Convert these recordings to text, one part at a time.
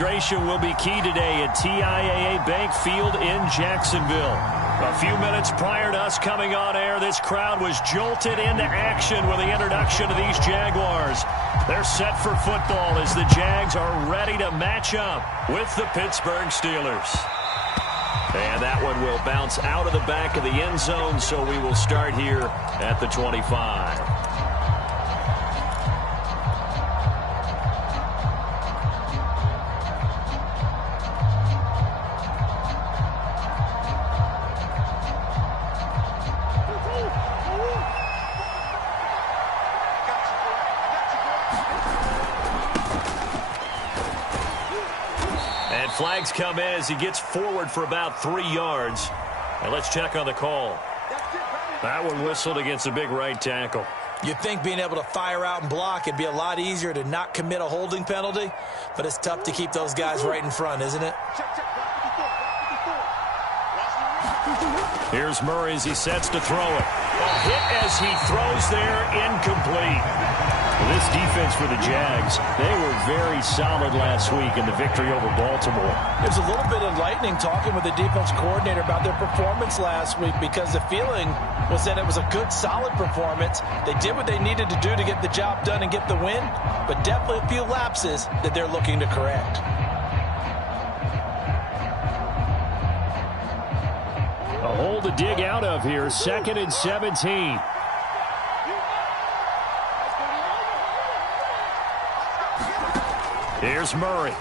Will be key today at TIAA Bank Field in Jacksonville. A few minutes prior to us coming on air, this crowd was jolted into action with the introduction of these Jaguars. They're set for football as the Jags are ready to match up with the Pittsburgh Steelers. And that one will bounce out of the back of the end zone, so we will start here at the 25. Flags come in as he gets forward for about 3 yards. And let's check on the call. That one whistled against a big right tackle. You'd think being able to fire out and block it'd be a lot easier to not commit a holding penalty, but it's tough to keep those guys right in front, isn't it? Here's Murray as he sets to throw it. A hit as he throws there, incomplete. This defense for the Jags, they were very solid last week in the victory over Baltimore. It was a little bit enlightening talking with the defense coordinator about their performance last week because the feeling was that it was a good, solid performance. They did what they needed to do to get the job done and get the win, but definitely a few lapses that they're looking to correct. A hole to dig out of here, 2nd and 17. Here's Murray.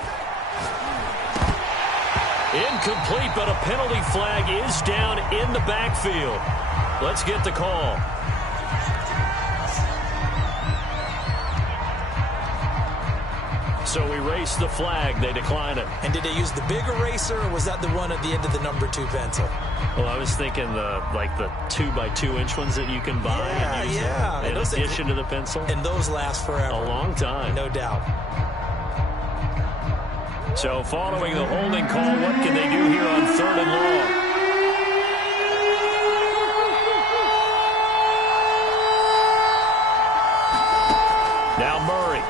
Incomplete, but a penalty flag is down in the backfield. Let's get the call. So we race the flag. They decline it. And did they use the big eraser, or was that the one at the end of the number 2 pencil? Well, I was thinking the 2x2-inch ones that you can buy in addition to the pencil. And those last forever. A long time. No doubt. So following the holding call, what can they do here on 3rd and long? Now Murray.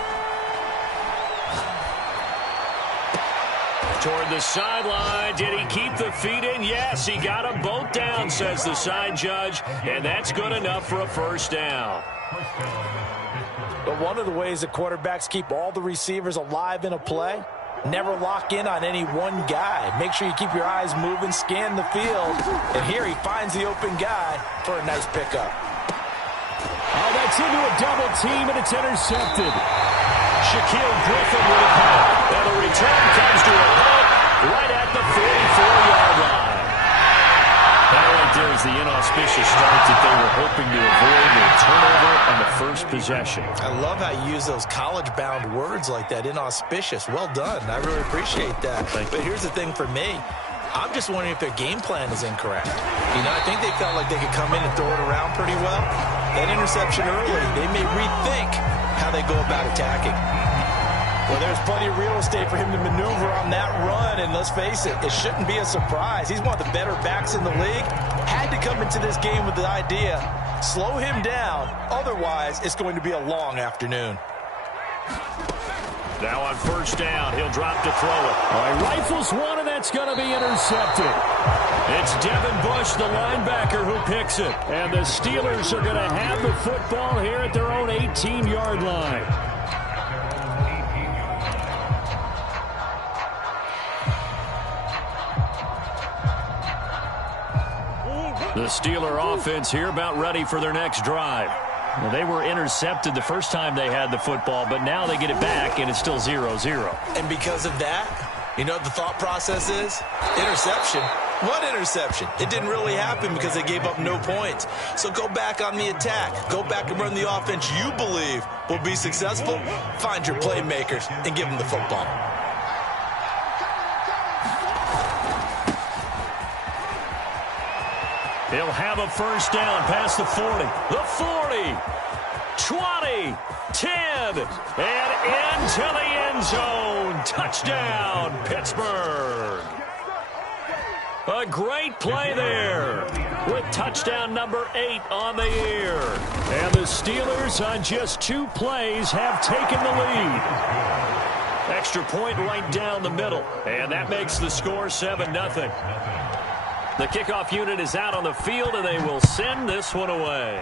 Toward the sideline. Did he keep the feet in? Yes, he got them both down, says the side judge. And that's good enough for a first down. But one of the ways the quarterbacks keep all the receivers alive in a play, never lock in on any one guy. Make sure you keep your eyes moving, scan the field. And here he finds the open guy for a nice pickup. Oh, that's into a double team, and it's intercepted. Shaquille Griffin with a punt. And the return comes to a halt right at the 44-yard line. That right there is the inauspicious start that they were hoping to avoid, the turnover on the first possession. I love how you use those college-bound words like that, inauspicious. Well done. I really appreciate that. But here's the thing for me. I'm just wondering if their game plan is incorrect. You know, I think they felt like they could come in and throw it around pretty well. That interception early, they may rethink how they go about attacking. Well, there's plenty of real estate for him to maneuver on that run, and let's face it, it shouldn't be a surprise. He's one of the better backs in the league. Had to come into this game with the idea, slow him down, otherwise it's going to be a long afternoon. Now on first down, he'll drop to throw it. All right, rifles one, and that's going to be intercepted. It's Devin Bush, the linebacker, who picks it. And the Steelers are going to have the football here at their own 18-yard line. The Steeler offense here about ready for their next drive. Well, they were intercepted the first time they had the football, but now they get it back, and it's still 0-0. And because of that, you know what the thought process is? Interception. What interception? It didn't really happen because they gave up no points. So go back on the attack. Go back and run the offense you believe will be successful. Find your playmakers and give them the football. He'll have a first down past the 40. The 40, 20, 10, and into the end zone. Touchdown, Pittsburgh. A great play there with touchdown number 8 on the year. And the Steelers on just 2 plays have taken the lead. Extra point right down the middle. And that makes the score 7-0. The kickoff unit is out on the field, and they will send this one away.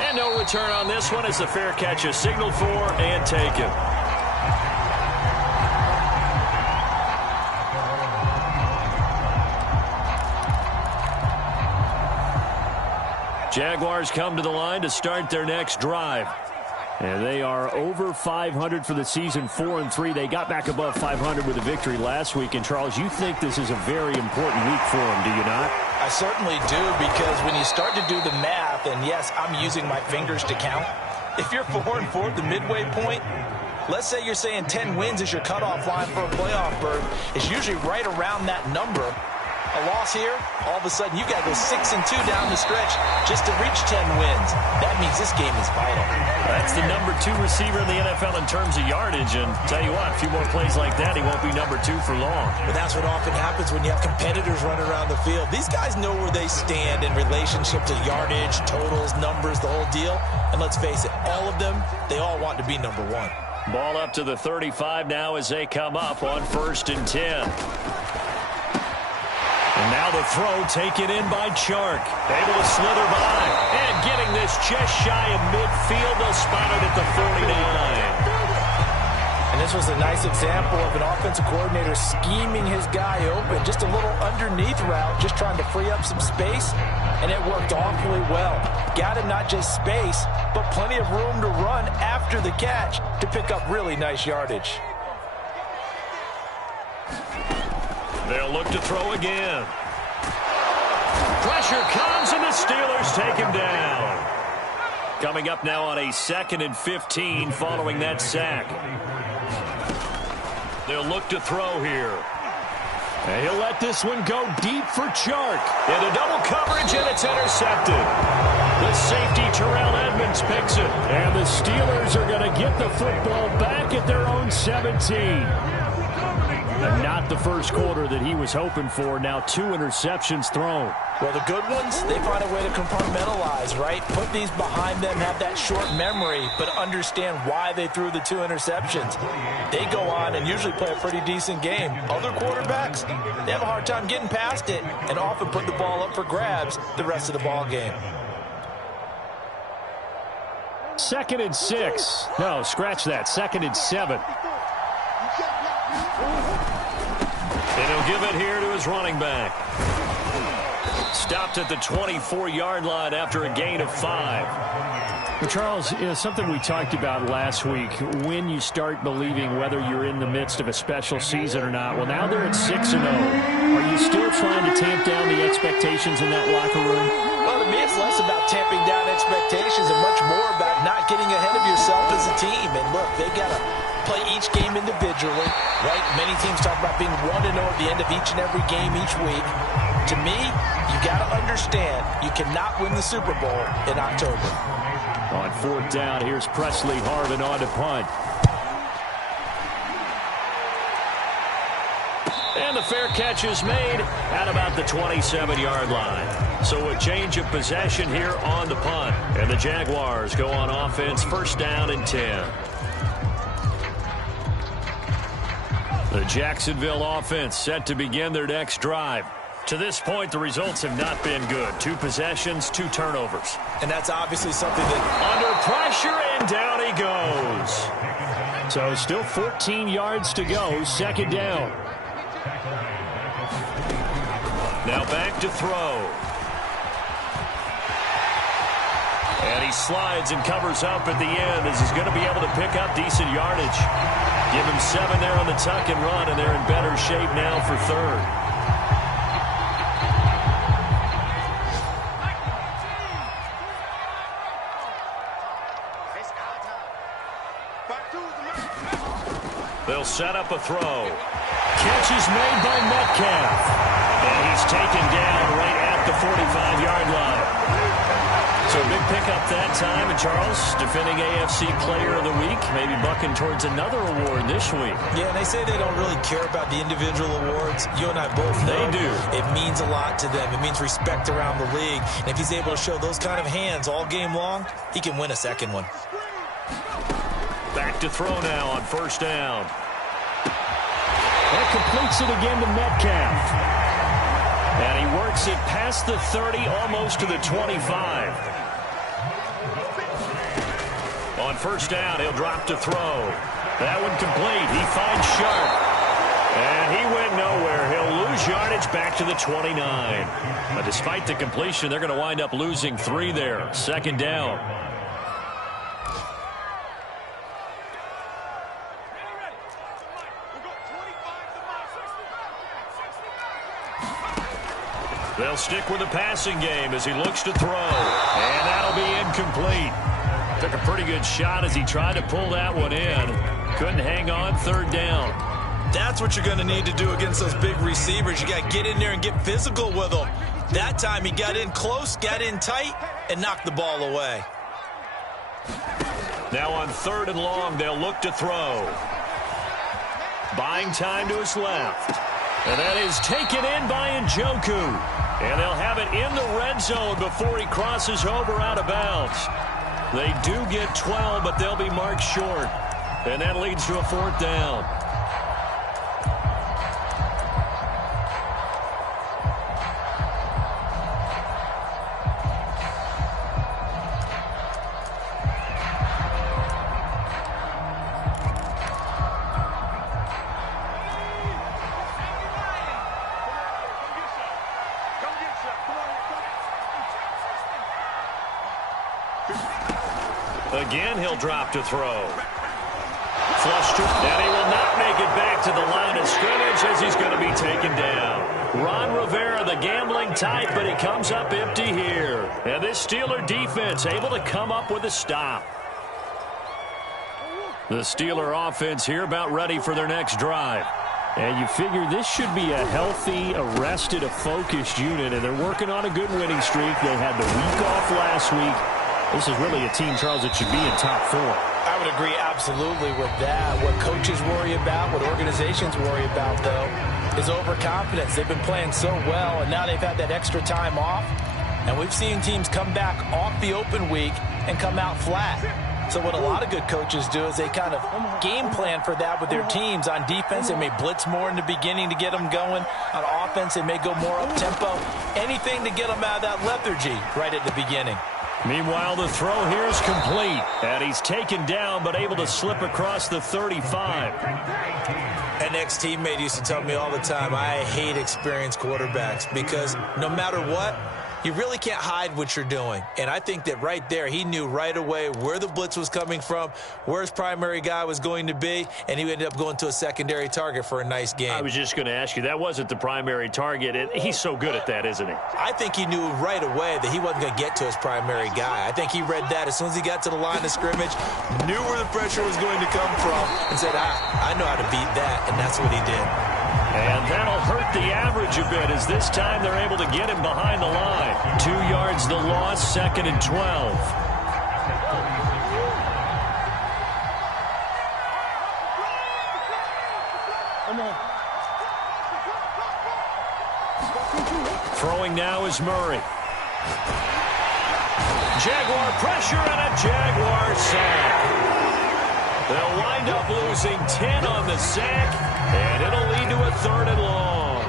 And no return on this one as the fair catch is signaled for and taken. Jaguars come to the line to start their next drive. And they are over 500 for the season, 4-3. They got back above 500 with a victory last week. And, Charles, you think this is a very important week for them, do you not? I certainly do, because when you start to do the math, and yes, I'm using my fingers to count, if you're 4-4 at the midway point, let's say you're saying 10 wins is your cutoff line for a playoff berth, it's usually right around that number. A loss here, all of a sudden you got to go 6-2 down the stretch just to reach 10 wins. That means this game is vital. That's the number 2 receiver in the NFL in terms of yardage. And tell you what, a few more plays like that, he won't be number 2 for long. But that's what often happens when you have competitors running around the field. These guys know where they stand in relationship to yardage, totals, numbers, the whole deal. And let's face it, all of them, they all want to be number 1. Ball up to the 35 now as they come up on 1st and 10. And now the throw taken in by Chark. Able to slither by. And getting this just shy of midfield. They'll spot it at the 49. And this was a nice example of an offensive coordinator scheming his guy open. Just a little underneath route, just trying to free up some space. And it worked awfully well. Got him not just space, but plenty of room to run after the catch to pick up really nice yardage. They'll look to throw again. Pressure comes, and the Steelers take him down. Coming up now on a 2nd and 15 following that sack. They'll look to throw here. And he'll let this one go deep for Chark. Into double coverage, and it's intercepted. The safety, Terrell Edmonds, picks it. And the Steelers are going to get the football back at their own 17. And not the first quarter that he was hoping for. Now 2 interceptions thrown. Well, the good ones, they find a way to compartmentalize, right? Put these behind them, have that short memory, but understand why they threw the 2 interceptions. They go on and usually play a pretty decent game. Other quarterbacks, they have a hard time getting past it and often put the ball up for grabs the rest of the ball game. 2nd and 6. No, scratch that. 2nd and 7. And he'll give it here to his running back. Stopped at the 24-yard line after a gain of 5. Well, Charles, something we talked about last week, when you start believing whether you're in the midst of a special season or not. Well, now they're at 6-0. Are you still trying to tamp down the expectations in that locker room? Well, to me, it's less about tamping down expectations and much more about not getting ahead of yourself as a team. And look, they got to play each game individually, right? Many teams talk about being 1-0 at the end of each and every game each week. To me, you got to understand you cannot win the Super Bowl in October. On 4th down, here's Presley Harvin on to punt. And the fair catch is made at about the 27-yard line. So a change of possession here on the punt. And the Jaguars go on offense, 1st down and 10. The Jacksonville offense set to begin their next drive. To this point, the results have not been good. 2 possessions, 2 turnovers. And that's obviously something that... Under pressure, and down he goes. So still 14 yards to go, 2nd down. Now back to throw. And he slides and covers up at the end as he's going to be able to pick up decent yardage. Give him 7 there on the tuck and run, and they're in better shape now for 3rd. They'll set up a throw. Catch is made by Metcalf. And he's taken down right at the 45-yard line. So a big pickup that time. And Charles, defending AFC Player of the Week, maybe bucking towards another award this week. Yeah, and they say they don't really care about the individual awards. You and I both know. They do. It means a lot to them. It means respect around the league. And if he's able to show those kind of hands all game long, he can win a 2nd one. Back to throw now on first down. That completes it again to Metcalf. And he works it past the 30, almost to the 25. On first down, he'll drop to throw. That one complete. He finds Sharp. And he went nowhere. He'll lose yardage back to the 29. But despite the completion, they're going to wind up losing 3 there. Second down. They'll stick with the passing game as he looks to throw. And that'll be incomplete. Took a pretty good shot as he tried to pull that one in. Couldn't hang on. Third down. That's what you're going to need to do against those big receivers. You got to get in there and get physical with them. That time he got in close, got in tight, and knocked the ball away. Now on third and long, they'll look to throw. Buying time to his left. And that is taken in by Njoku. And they'll have it in the red zone before he crosses over out of bounds. They do get 12, but they'll be marked short. And that leads to a fourth down. Again, he'll drop to throw. Flushed, and he will not make it back to the line of scrimmage as he's going to be taken down. Ron Rivera, the gambling type, but he comes up empty here. And this Steeler defense able to come up with a stop. The Steeler offense here about ready for their next drive. And you figure this should be a healthy, arrested, a focused unit, and they're working on a good winning streak. They had the week off last week. This is really a team, Charles, that should be in top 4. I would agree absolutely with that. What coaches worry about, what organizations worry about, though, is overconfidence. They've been playing so well, and now they've had that extra time off. And we've seen teams come back off the open week and come out flat. So what a lot of good coaches do is they kind of game plan for that with their teams. On defense, they may blitz more in the beginning to get them going. On offense, they may go more up-tempo. Anything to get them out of that lethargy right at the beginning. Meanwhile, the throw here is complete. And he's taken down, but able to slip across the 35. An ex-teammate used to tell me all the time, I hate experienced quarterbacks because no matter what, you really can't hide what you're doing. And I think that right there, he knew right away where the blitz was coming from, where his primary guy was going to be, and he ended up going to a secondary target for a nice game. I was just going to ask you, that wasn't the primary target. And he's so good at that, isn't he? I think he knew right away that he wasn't going to get to his primary guy. I think he read that as soon as he got to the line of scrimmage, knew where the pressure was going to come from, and said, I know how to beat that, and that's what he did. And that'll hurt the average a bit as this time they're able to get him behind the line. 2 yards the loss, second and 12. Throwing now is Murray. Jaguar pressure and a Jaguar sack. They'll wind up losing 10 on the sack, and it'll lead to a third and long.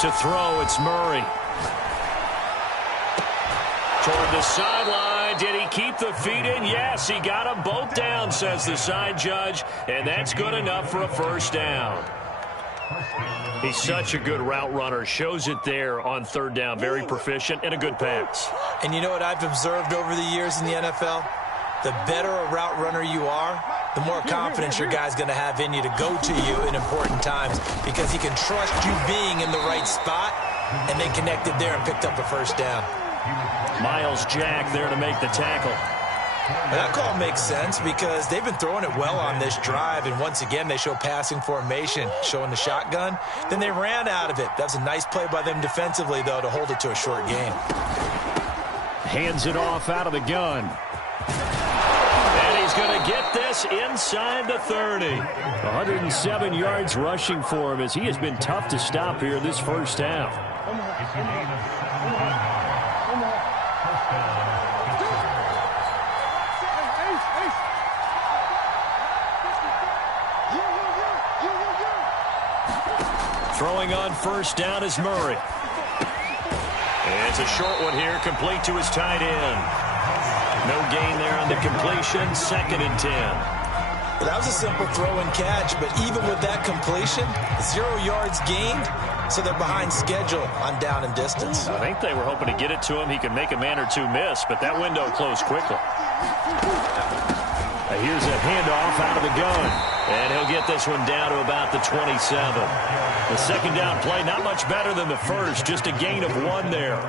To throw, it's Murray. Toward the sideline. Did he keep the feet in? Yes, he got them both down, says the side judge, and that's good enough for a first down. He's such a good route runner. Shows it there on third down. Very proficient and a good pass. And you know what I've observed over the years in the NFL? The better a route runner you are, the more confidence your guy's going to have in you to go to you in important times because he can trust you being in the right spot, and they connected there and picked up a first down. Myles Jack there to make the tackle. And that call makes sense because they've been throwing it well on this drive, and once again they show passing formation, showing the shotgun. Then they ran out of it. That was a nice play by them defensively, though, to hold it to a short gain. Hands it off out of the gun. And he's He's going to get this inside the 30. 107 yards rushing for him as he has been tough to stop here this first half. Throwing on first down is Murray. It's a short one here, complete to his tight end. No gain there on the completion, 2nd and 10. Well, that was a simple throw and catch, but even with that completion, 0 yards gained, so they're behind schedule on down and distance. I think they were hoping to get it to him. He could make a man or two miss, but that window closed quickly. Here's a handoff out of the gun, and he'll get this one down to about the 27. The second down play, not much better than the first, just a gain of 1 there.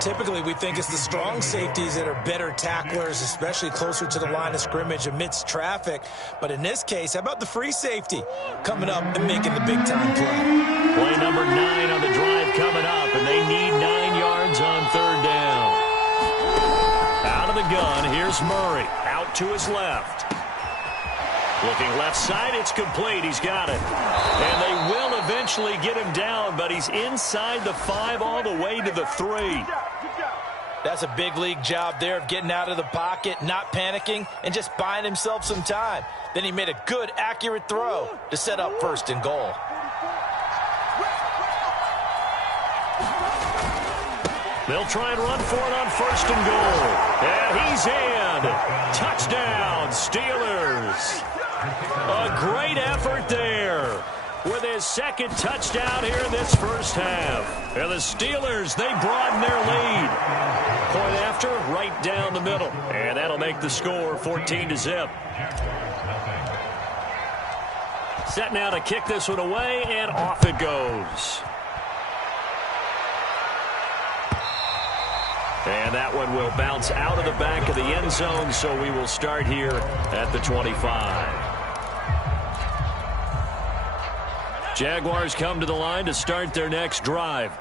Typically, we think it's the strong safeties that are better tacklers, especially closer to the line of scrimmage amidst traffic. But in this case, how about the free safety coming up and making the big-time play? Play number 9 on the drive coming up, and they need 9 yards on 3rd down. Out of the gun, here's Murray, out to his left. Looking left side, it's complete. He's got it. And they will eventually get him down, but he's inside the 5 all the way to the 3. That's a big league job there of getting out of the pocket, not panicking, and just buying himself some time. Then he made a good, accurate throw to set up 1st and goal. They'll try and run for it on 1st and goal. And he's in. Touchdown, Steelers. A great effort there with his 2nd touchdown here in this first half. And the Steelers, they broaden their lead. Point after, right down the middle. And that'll make the score 14-0. Set now to kick this one away, and off it goes. And that one will bounce out of the back of the end zone, so we will start here at the 25. Jaguars come to the line to start their next drive.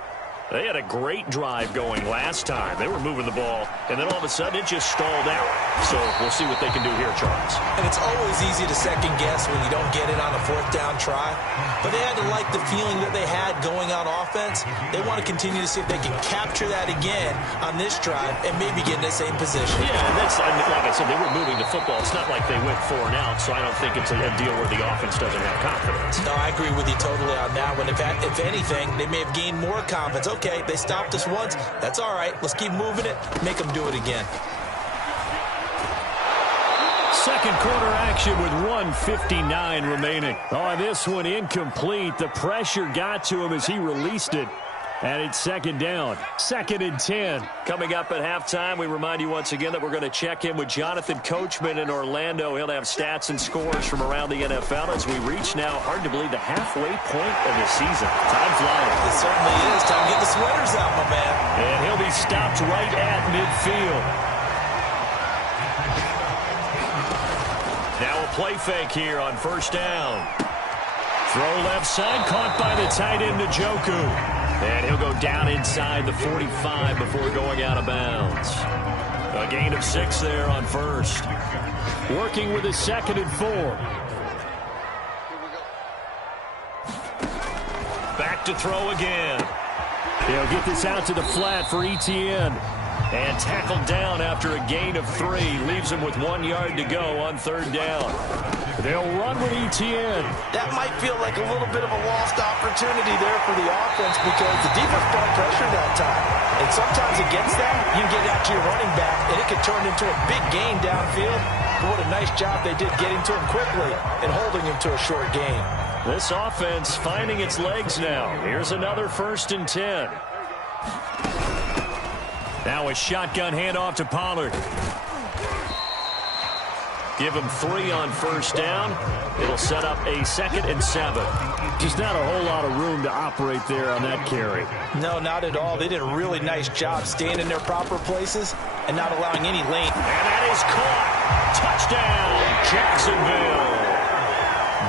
They had a great drive going last time. They were moving the ball, and then all of a sudden it just stalled out. So we'll see what they can do here, Charles. And it's always easy to second guess when you don't get it on a 4th down try. But they had to like the feeling that they had going on offense. They want to continue to see if they can capture that again on this drive and maybe get in the same position. Yeah, and that's, like I said, they were moving the football. It's not like they went 4 and out, so I don't think it's a deal where the offense doesn't have confidence. No, I agree with you totally on that one. If anything, they may have gained more confidence. Okay, they stopped us once. That's all right. Let's keep moving it. Make them do it again. Second quarter action with 1:59 remaining. Oh, this one incomplete. The pressure got to him as he released it. And it's 2nd down. 2nd and 10. Coming up at halftime, we remind you once again that we're going to check in with Jonathan Coachman in Orlando. He'll have stats and scores from around the NFL as we reach now, hard to believe, the halfway point of the season. Time flying. It certainly is. Time to get the sweaters out, my man. And he'll be stopped right at midfield. Now a play fake here on 1st down. Throw left side, caught by the tight end, Njoku. And he'll go down inside the 45 before going out of bounds. A gain of 6 there on 1st. Working with a 2nd and 4. Back to throw again. He'll get this out to the flat for Etienne. And tackled down after a gain of 3. Leaves him with 1 yard to go on 3rd down. They'll run with Etienne. That might feel like a little bit of a lost opportunity there for the offense because the defense brought pressure that time. And sometimes against that, you can get out to your running back, and it could turn into a big gain downfield. But what a nice job they did getting to him quickly and holding him to a short gain. This offense finding its legs now. Here's another 1st and 10. Now a shotgun handoff to Pollard. Give him 3 on 1st down. It'll set up a 2nd and 7. Just not a whole lot of room to operate there on that carry. No, not at all. They did a really nice job staying in their proper places and not allowing any lane. And that is caught. Touchdown, Jacksonville.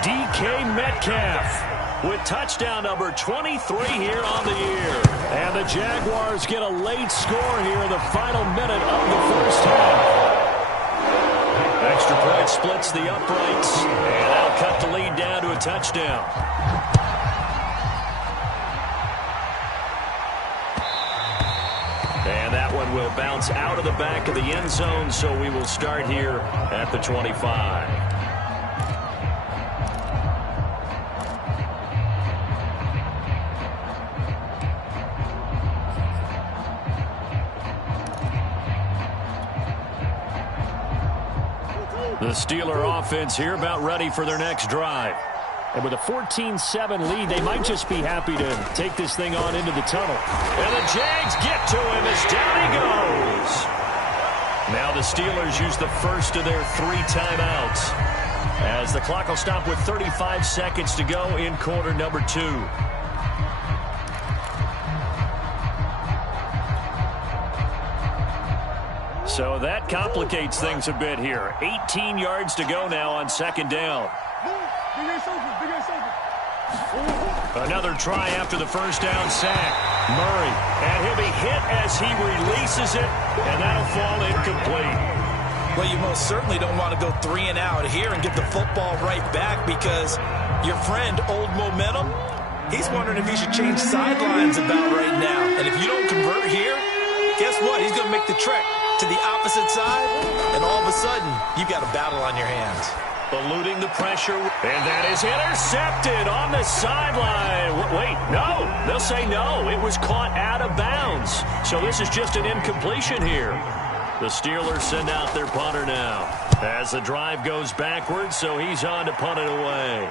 DK Metcalf with touchdown number 23 here on the year. And the Jaguars get a late score here in the final minute of the first half. Extra point splits the uprights, and that'll cut the lead down to a touchdown. And that one will bounce out of the back of the end zone, so we will start here at the 25. The Steeler offense here about ready for their next drive. And with a 14-7 lead, they might just be happy to take this thing on into the tunnel. And the Jags get to him as down he goes. Now the Steelers use the first of their 3 timeouts, as the clock will stop with 35 seconds to go in quarter number 2. So that complicates things a bit here. 18 yards to go now on second down. Another try after the first down sack. Murray, and he'll be hit as he releases it, and that'll fall incomplete. Well, you most certainly don't want to go 3 and out here and get the football right back, because your friend, Old Momentum, he's wondering if he should change sidelines about right now. And if you don't convert here, guess what? He's going to make the trek to the opposite side, and all of a sudden, you've got a battle on your hands. Eluding the pressure, and that is intercepted on the sideline. Wait, no. They'll say no. It was caught out of bounds. So this is just an incompletion here. The Steelers send out their punter now, as the drive goes backwards, so he's on to punt it away.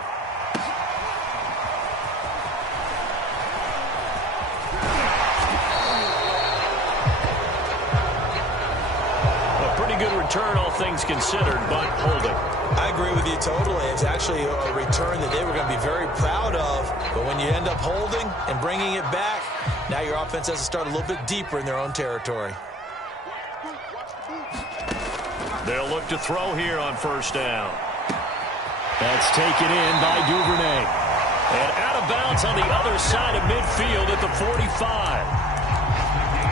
Good return, all things considered, but holding. I agree with you totally. It's actually a return that they were going to be very proud of, but when you end up holding and bringing it back, now your offense has to start a little bit deeper in their own territory. They'll look to throw here on first down. That's taken in by Duvernay. And out of bounds on the other side of midfield at the 45.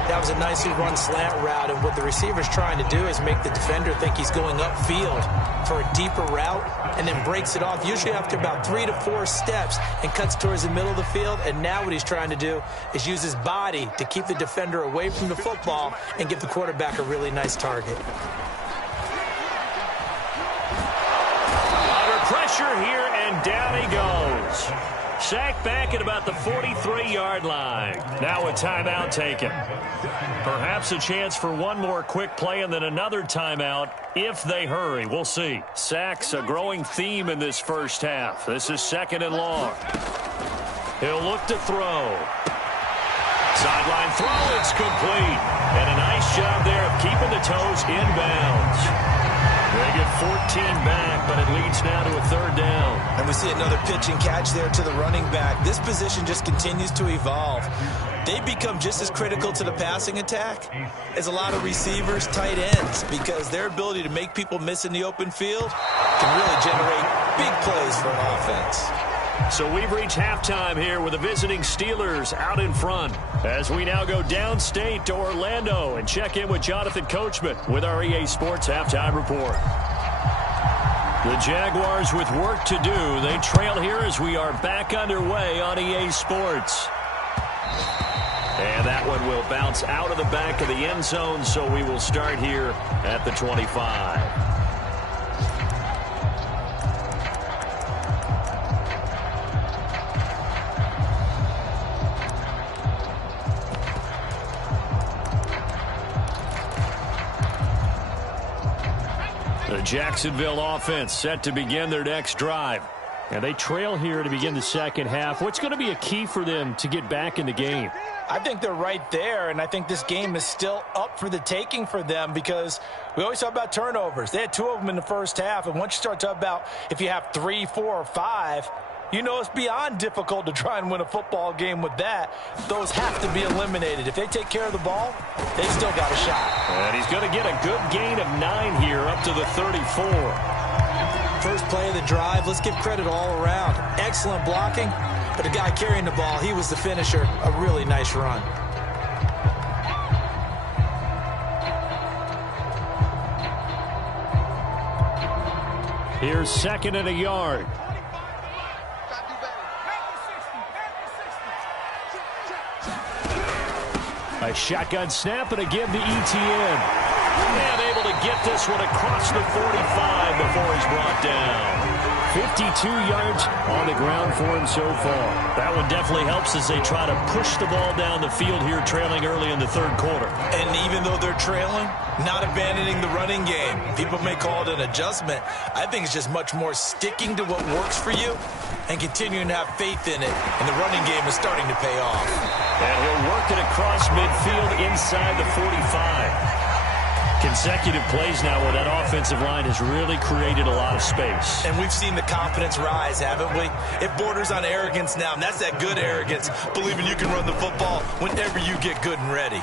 That was a nicely run slant route, and what the receiver's trying to do is make the defender think he's going upfield for a deeper route, and then breaks it off, usually after about 3 to 4 steps, and cuts towards the middle of the field. And now what he's trying to do is use his body to keep the defender away from the football and give the quarterback a really nice target. Under pressure here, and down he goes. Sacked back at about the 43-yard line. Now a timeout taken. Perhaps a chance for one more quick play and then another timeout if they hurry. We'll see. Sacks, a growing theme in this first half. This is second and long. He'll look to throw. Sideline throw, it's complete. And a nice job there of keeping the toes inbounds. They get 14 back, but it leads now to a third down. And we see another pitch and catch there to the running back. This position just continues to evolve. They become just as critical to the passing attack as a lot of receivers, tight ends, because their ability to make people miss in the open field can really generate big plays for an offense. So we've reached halftime here with the visiting Steelers out in front, as we now go downstate to Orlando and check in with Jonathan Coachman with our EA Sports Halftime Report. The Jaguars with work to do. They trail here as we are back underway on EA Sports. And that one will bounce out of the back of the end zone, so we will start here at the 25. The Jacksonville offense set to begin their next drive. And they trail here to begin the second half. What's going to be a key for them to get back in the game? I think they're right there, and I think this game is still up for the taking for them, because we always talk about turnovers. They had 2 of them in the first half, and once you start talking about if you have 3, 4, or 5, you know it's beyond difficult to try and win a football game with that. Those have to be eliminated. If they take care of the ball, they've still got a shot. And he's going to get a good gain of 9 here up to the 34. First play of the drive, let's give credit all around. Excellent blocking, but the guy carrying the ball, he was the finisher. A really nice run. Here's 2nd and a yard. A shotgun snap and a give to Etienne. And able to get this one across the 45 before he's brought down. 52 yards on the ground for him so far. That one definitely helps as they try to push the ball down the field here, trailing early in the third quarter. And even though they're trailing, not abandoning the running game. People may call it an adjustment. I think it's just much more sticking to what works for you and continuing to have faith in it. And the running game is starting to pay off. And he'll work it across midfield inside the 45. Consecutive plays now where that offensive line has really created a lot of space. And we've seen the confidence rise, haven't we? It borders on arrogance now, and that's that good arrogance, believing you can run the football whenever you get good and ready.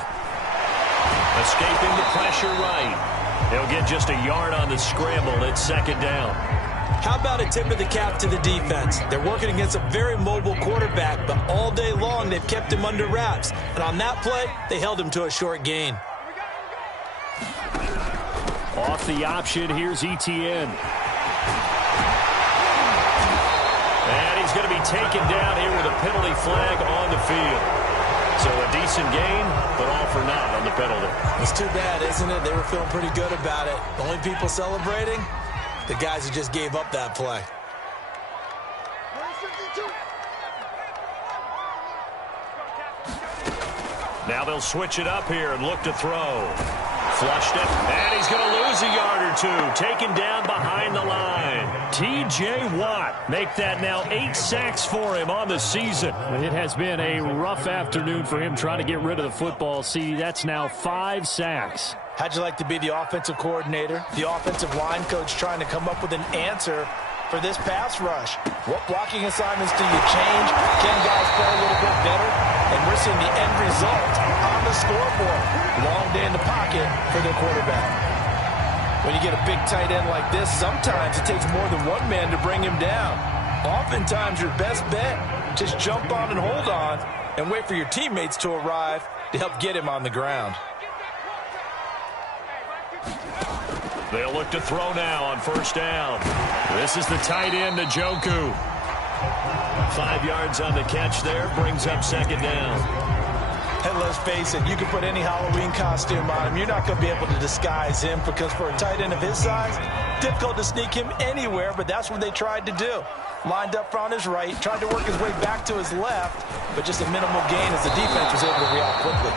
Escaping the pressure right. He'll get just a yard on the scramble. It's 2nd down. How about a tip of the cap to the defense? They're working against a very mobile quarterback, but all day long they've kept him under wraps. And on that play, they held him to a short gain. Off the option, here's Etienne. And he's going to be taken down here with a penalty flag on the field. So a decent gain, but all for naught on the penalty. It's too bad, isn't it? They were feeling pretty good about it. The only people celebrating, the guys who just gave up that play. Now they'll switch it up here and look to throw. Flushed it, and he's going to lose a yard or two. Taken down behind the line. T.J. Watt make that now 8 sacks for him on the season. It has been a rough afternoon for him trying to get rid of the football. See, that's now 5 sacks. How'd you like to be the offensive coordinator, the offensive line coach trying to come up with an answer for this pass rush? What blocking assignments do you change? Can guys play a little bit better? And we're seeing the end result on the scoreboard. Long day in the pocket for their quarterback. When you get a big tight end like this, sometimes it takes more than one man to bring him down. Oftentimes your best bet, just jump on and hold on and wait for your teammates to arrive to help get him on the ground. They'll look to throw now on 1st down. This is the tight end, Njoku. 5 yards on the catch there, brings up 2nd down. And let's face it, you can put any Halloween costume on him. You're not going to be able to disguise him because for a tight end of his size, difficult to sneak him anywhere, but that's what they tried to do. Lined up on his right, tried to work his way back to his left, but just a minimal gain as the defense was able to react quickly.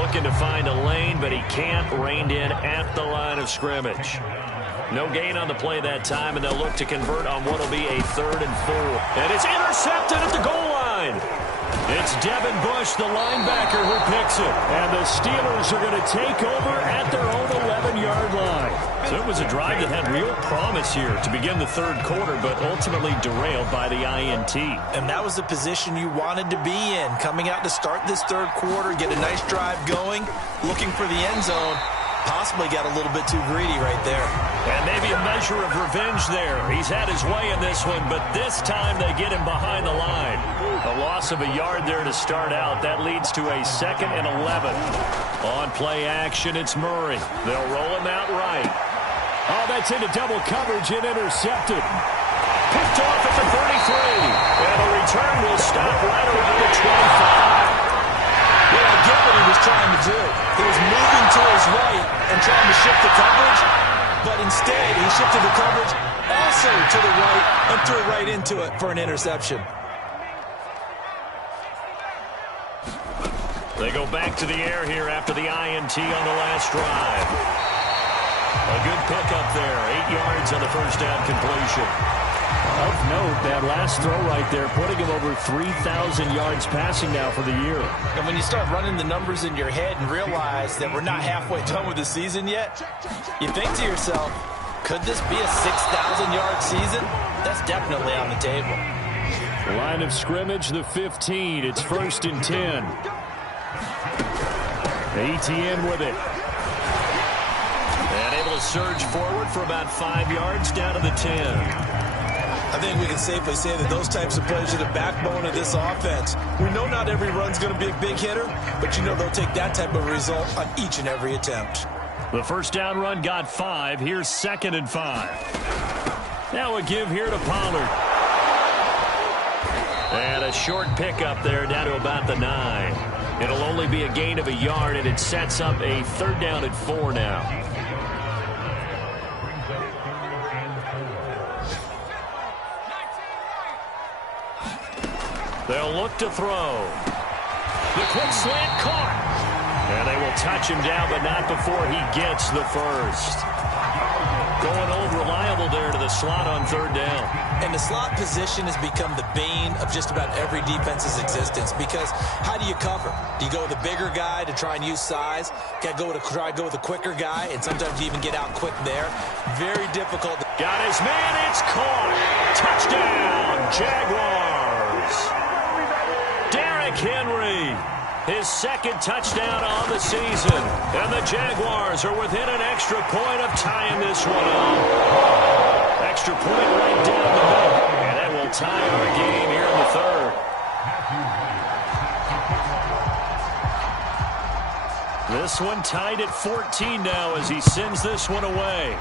Looking to find a lane, but he can't. Reined in at the line of scrimmage. No gain on the play that time, and they'll look to convert on what will be a 3rd and 4. And it's intercepted at the goal line. It's Devin Bush, the linebacker, who picks it. And the Steelers are going to take over at their own 11-yard line. So it was a drive that had real promise here to begin the 3rd quarter, but ultimately derailed by the INT. And that was the position you wanted to be in. Coming out to start this 3rd quarter, get a nice drive going, looking for the end zone. Possibly got a little bit too greedy right there. And maybe a measure of revenge there. He's had his way in this one, but this time they get him behind the line. A loss of a yard there to start out. That leads to a 2nd and 11. On play action, it's Murray. They'll roll him out right. Oh, that's into double coverage and intercepted. Picked off at the 33. And the return will stop right around the 25. Yeah, I get what he was trying to do. He was moving to his right and trying to shift the coverage, but instead he shifted the coverage also to the right and threw right into it for an interception. They go back to the air here after the INT on the last drive. A good pickup there. 8 yards on the 1st down completion. Of note, that last throw right there, putting him over 3,000 yards passing now for the year. And when you start running the numbers in your head and realize that we're not halfway done with the season yet, you think to yourself, could this be a 6,000-yard season? That's definitely on the table. Line of scrimmage, the 15. It's 1st and 10. Etienne with it. And able to surge forward for about 5 yards down to the 10. I think we can safely say that those types of plays are the backbone of this offense. We know not every run's going to be a big hitter, but you know they'll take that type of result on each and every attempt. The 1st down run got 5. Here's 2nd and 5. Now a give here to Pollard. And a short pickup there down to about the 9. It'll only be a gain of a yard, and it sets up a 3rd down and 4 now. They'll look to throw. The quick slant caught. And they will touch him down, but not before he gets the first. Going old reliable there to the slot on 3rd down. And the slot position has become the bane of just about every defense's existence, because how do you cover? Do you go with a bigger guy to try and use size? Got to try to go with a quicker guy, and sometimes you even get out quick there. Very difficult. Got his man, it's caught. Touchdown, Jaguars. Derrick Henry, his 2nd touchdown on the season. And the Jaguars are within an extra point of tying this one up. Extra point right down the middle. And that will tie our game here in the 3rd. This one tied at 14 now as he sends this one away.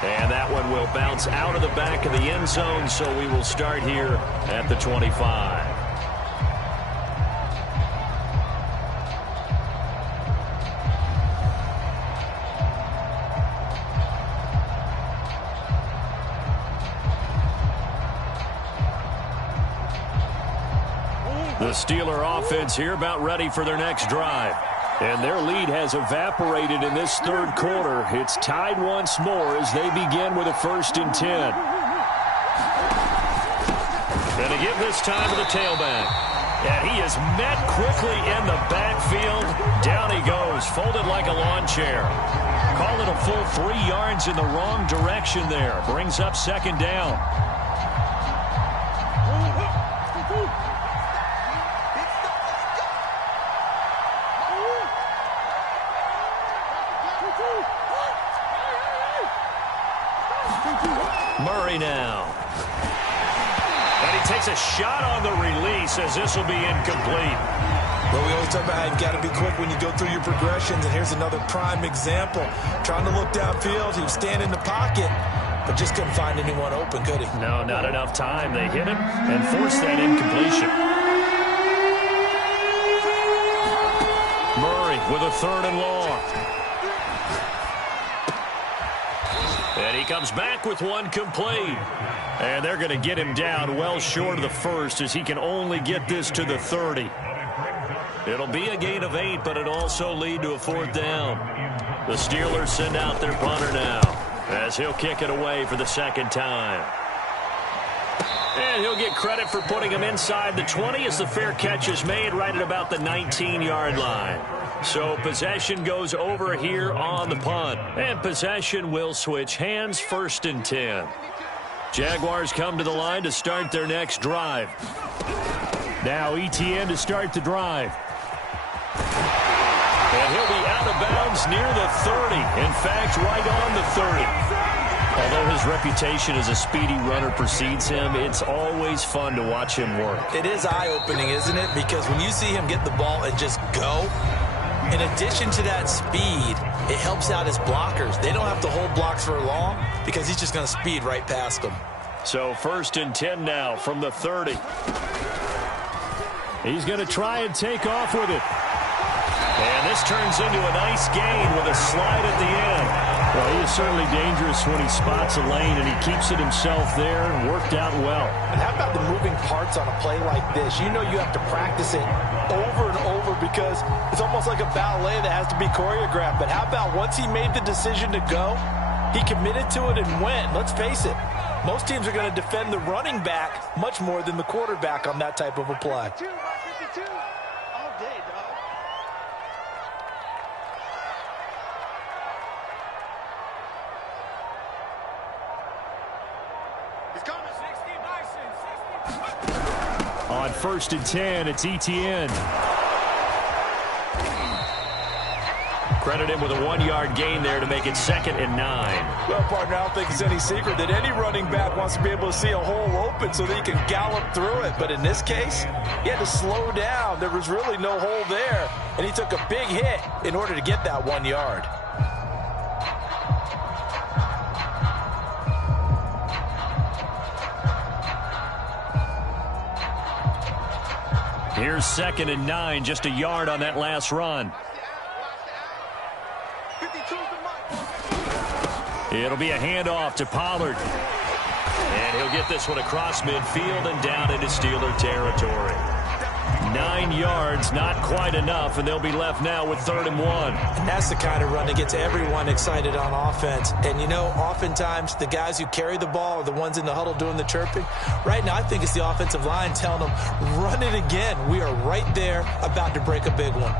And that one will bounce out of the back of the end zone, so we will start here at the 25. The Steeler offense here about ready for their next drive. And their lead has evaporated in this 3rd quarter. It's tied once more as they begin with a 1st and 10. And to give this time to the tailback. And he is met quickly in the backfield. Down he goes, folded like a lawn chair. Call it a full 3 yards in the wrong direction there. Brings up 2nd down. Murray now. And he takes a shot on the release as this will be incomplete. Well, we always talk about how you've got to be quick when you go through your progressions, and here's another prime example. Trying to look downfield, he was standing in the pocket, but just couldn't find anyone open, could he? No, not enough time. They hit him and forced that incompletion. Murray with a 3rd and long. And he comes back with one complete. And they're going to get him down well short of the 1st as he can only get this to the 30. It'll be a gain of 8, but it'll also lead to a 4th down. The Steelers send out their punter now as he'll kick it away for the 2nd time. And he'll get credit for putting him inside the 20 as the fair catch is made right at about the 19-yard line. So possession goes over here on the punt. And possession will switch hands, 1st and 10. Jaguars come to the line to start their next drive. Now ETN to start the drive. And he'll be out of bounds near the 30. In fact, right on the 30. Although his reputation as a speedy runner precedes him, it's always fun to watch him work. It is eye-opening, isn't it? Because when you see him get the ball and just go, in addition to that speed, it helps out his blockers. They don't have to hold blocks for long because he's just going to speed right past them. So 1st and 10 now from the 30. He's going to try and take off with it. And this turns into a nice gain with a slide at the end. Well, he is certainly dangerous when he spots a lane, and he keeps it himself there and worked out well. And how about the moving parts on a play like this? You know you have to practice it over and over because it's almost like a ballet that has to be choreographed. But how about once he made the decision to go, he committed to it and went. Let's face it, most teams are going to defend the running back much more than the quarterback on that type of a play. On 1st and 10, it's ETN. Credit him with a 1-yard gain there to make it 2nd and 9. Well, partner, I don't think it's any secret that any running back wants to be able to see a hole open so that he can gallop through it. But in this case, he had to slow down. There was really no hole there, and he took a big hit in order to get that 1 yard. Here's 2nd and 9, just a yard on that last run. It'll be a handoff to Pollard. And he'll get this one across midfield and down into Steeler territory. 9 yards, not quite enough, and they'll be left now with 3rd and 1. And that's the kind of run that gets everyone excited on offense. And, you know, oftentimes the guys who carry the ball are the ones in the huddle doing the chirping. Right now, I think it's the offensive line telling them, run it again. We are right there about to break a big one.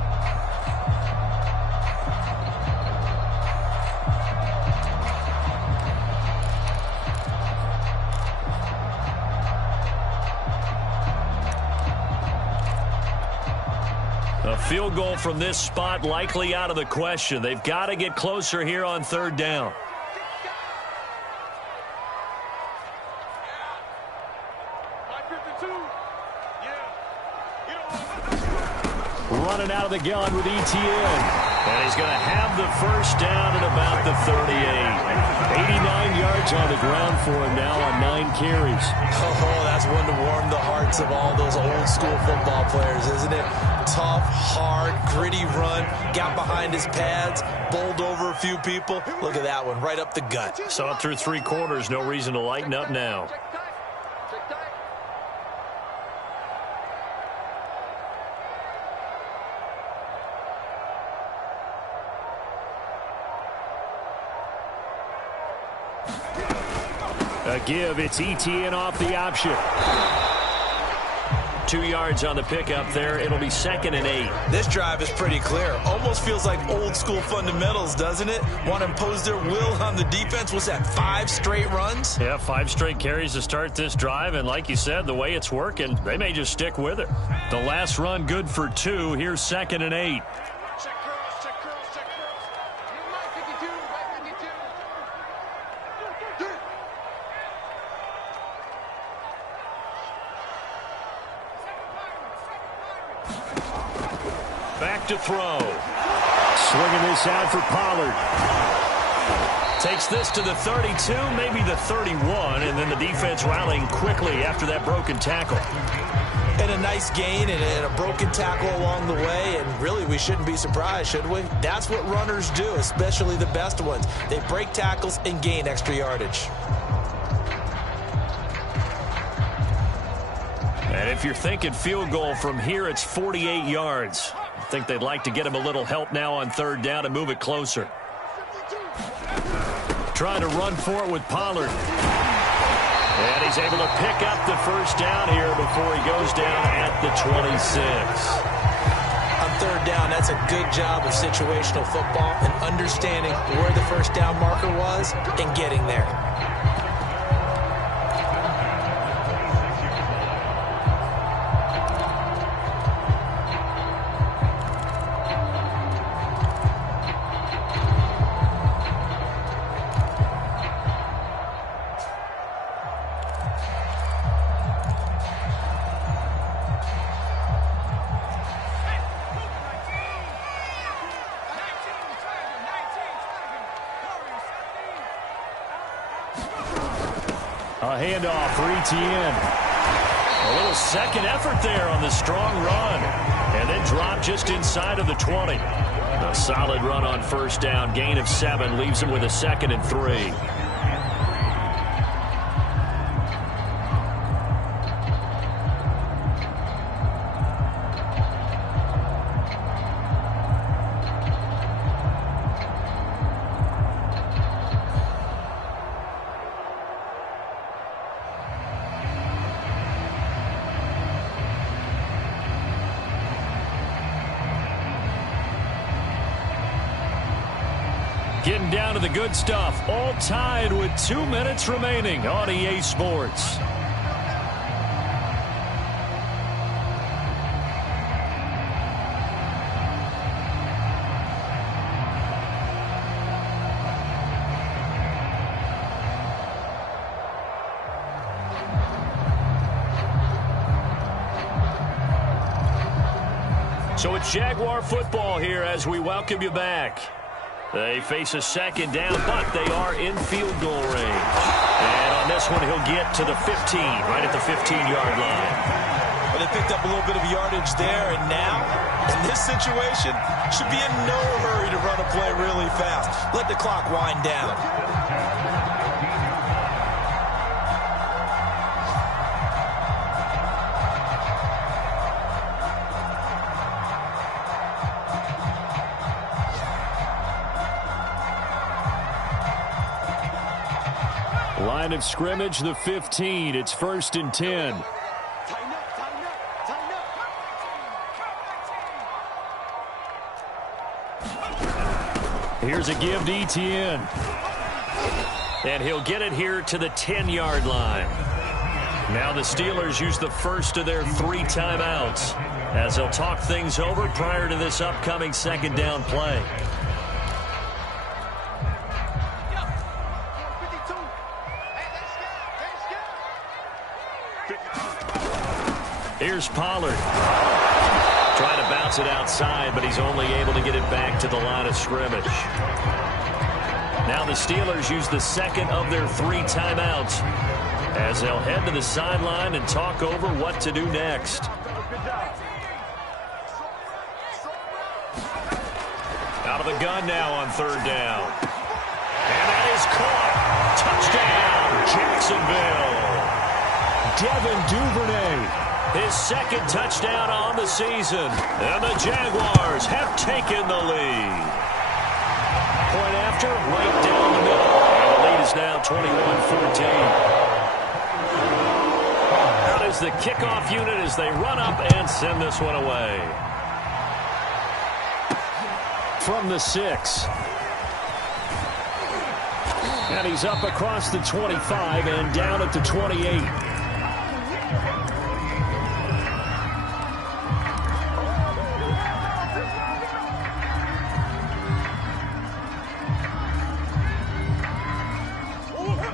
A field goal from this spot likely out of the question. They've got to get closer here on 3rd down. Running out of the gun with Etienne. And he's going to have the 1st down at about the 38. 89 yards on the ground for him now on 9 carries. Oh, that's one to warm the hearts of all those old school football players, isn't it? Tough, hard, gritty run. Got behind his pads, bowled over a few people. Look at that one, right up the gut. Saw it through 3 quarters. No reason to lighten up now. A give, it's Etienne off the option. 2 yards on the pickup there. It'll be 2nd and 8. This drive is pretty clear. Almost feels like old school fundamentals, doesn't it? Want to impose their will on the defense. What's that, 5 straight runs? Yeah, 5 straight carries to start this drive. And like you said, the way it's working, they may just stick with it. The last run good for 2. Here's 2nd and 8. Back to throw. Swinging this out for Pollard. Takes this to the 32, maybe the 31, and then the defense rallying quickly after that broken tackle. And a nice gain and a broken tackle along the way, and really we shouldn't be surprised, should we? That's what runners do, especially the best ones. They break tackles and gain extra yardage. And if you're thinking field goal from here, it's 48 yards. I think they'd like to get him a little help now on 3rd down and move it closer. Trying to run for it with Pollard. And he's able to pick up the 1st down here before he goes down at the 26. On 3rd down, that's a good job of situational football and understanding where the 1st down marker was and getting there. A handoff for Etienne. A little second effort there on the strong run. And then drop just inside of the 20. A solid run on 1st down. Gain of 7 leaves him with a 2nd and 3. Getting down to the good stuff. All tied with 2 minutes remaining on EA Sports. So it's Jaguar football here as we welcome you back. They face a 2nd down, but they are in field goal range. And on this one, he'll get to the 15, right at the 15-yard line. Well, they picked up a little bit of yardage there, and now, in this situation, should be in no hurry to run a play really fast. Let the clock wind down. Line of scrimmage, the 15. It's 1st and 10. Here's a give to Etienne. And he'll get it here to the 10-yard line. Now the Steelers use the first of their 3 timeouts as they'll talk things over prior to this upcoming second down play. Here's Pollard. Trying to bounce it outside, but he's only able to get it back to the line of scrimmage. Now the Steelers use the second of their 3 timeouts as they'll head to the sideline and talk over what to do next. Out of the gun now on 3rd down. And that is caught. Touchdown, Jacksonville. Devin Duvernay. His second touchdown on the season. And the Jaguars have taken the lead. Point after, right down the middle. And the lead is now 21-14. Out is the kickoff unit as they run up and send this one away. From the 6. And he's up across the 25 and down at the 28.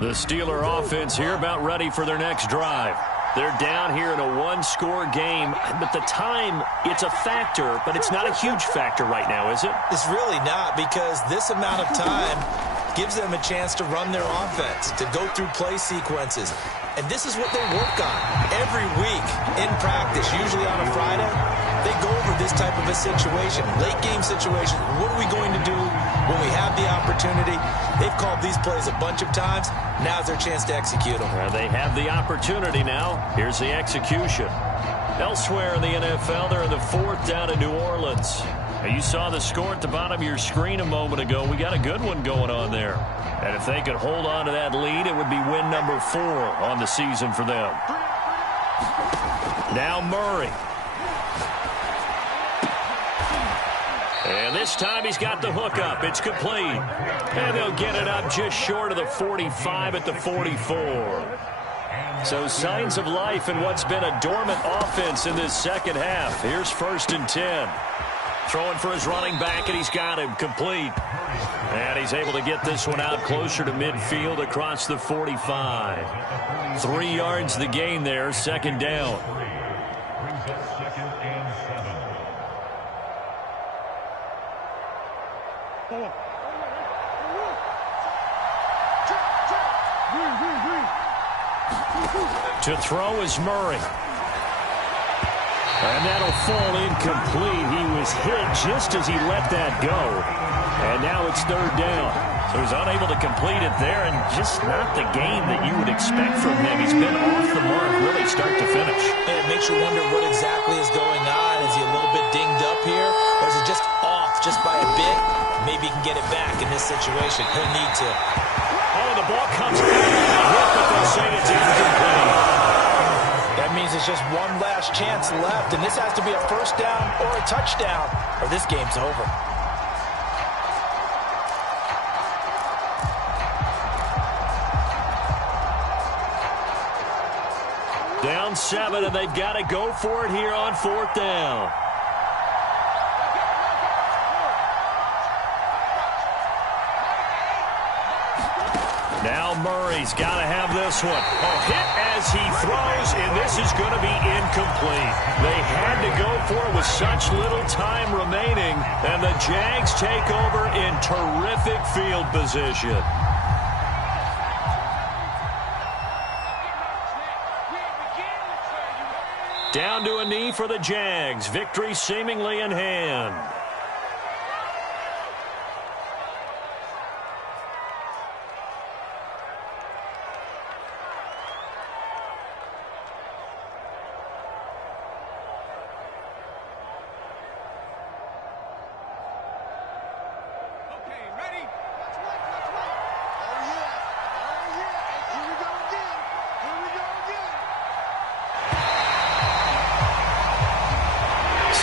The Steeler offense here about ready for their next drive. They're down here in a 1-score game, but the time, it's a factor, but it's not a huge factor right now, is it? It's really not, because this amount of time gives them a chance to run their offense, to go through play sequences. And this is what they work on every week in practice, usually on a Friday. They go over this type of a situation, late game situation. What are we going to do when we have the opportunity? They've called these plays a bunch of times. Now's their chance to execute them. Well, they have the opportunity now. Here's the execution. Elsewhere in the NFL, they're in the 4th down in New Orleans. Now, you saw the score at the bottom of your screen a moment ago. We got a good one going on there. And if they could hold on to that lead, it would be win number 4 on the season for them. Now Murray. And this time he's got the hook up. It's complete. And they'll get it up just short of the 45 at the 44. So signs of life in what's been a dormant offense in this second half. Here's 1st and 10. Throwing for his running back, and he's got him complete. And he's able to get this one out closer to midfield across the 45. 3 yards the gain there, 2nd down. To throw is Murray. And that'll fall incomplete. He was hit just as he let that go. And now it's 3rd down. So he's unable to complete it there, and just not the game that you would expect from him. He's been off the mark really start to finish. And it makes you wonder what exactly is going on. Is he a little bit dinged up here, or is it just off just by a bit? Maybe he can get it back in this situation. He'll need to. Oh, the ball comes back. Hit, but they'll say it's incomplete. That means it's just one last chance left, and this has to be a 1st down or a touchdown, or this game's over. Down 7, and they've got to go for it here on 4th down. Now Murray's got to have this one. A hit as he throws, and this is going to be incomplete. They had to go for it with such little time remaining, and the Jags take over in terrific field position. Down to a knee for the Jags. Victory seemingly in hand.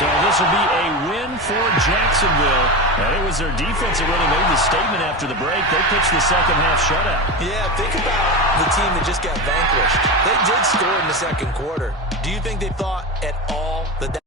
So this will be a win for Jacksonville. And it was their defense that really made the statement after the break. They pitched the second half shutout. Yeah, think about the team that just got vanquished. They did score in the second quarter. Do you think they thought at all that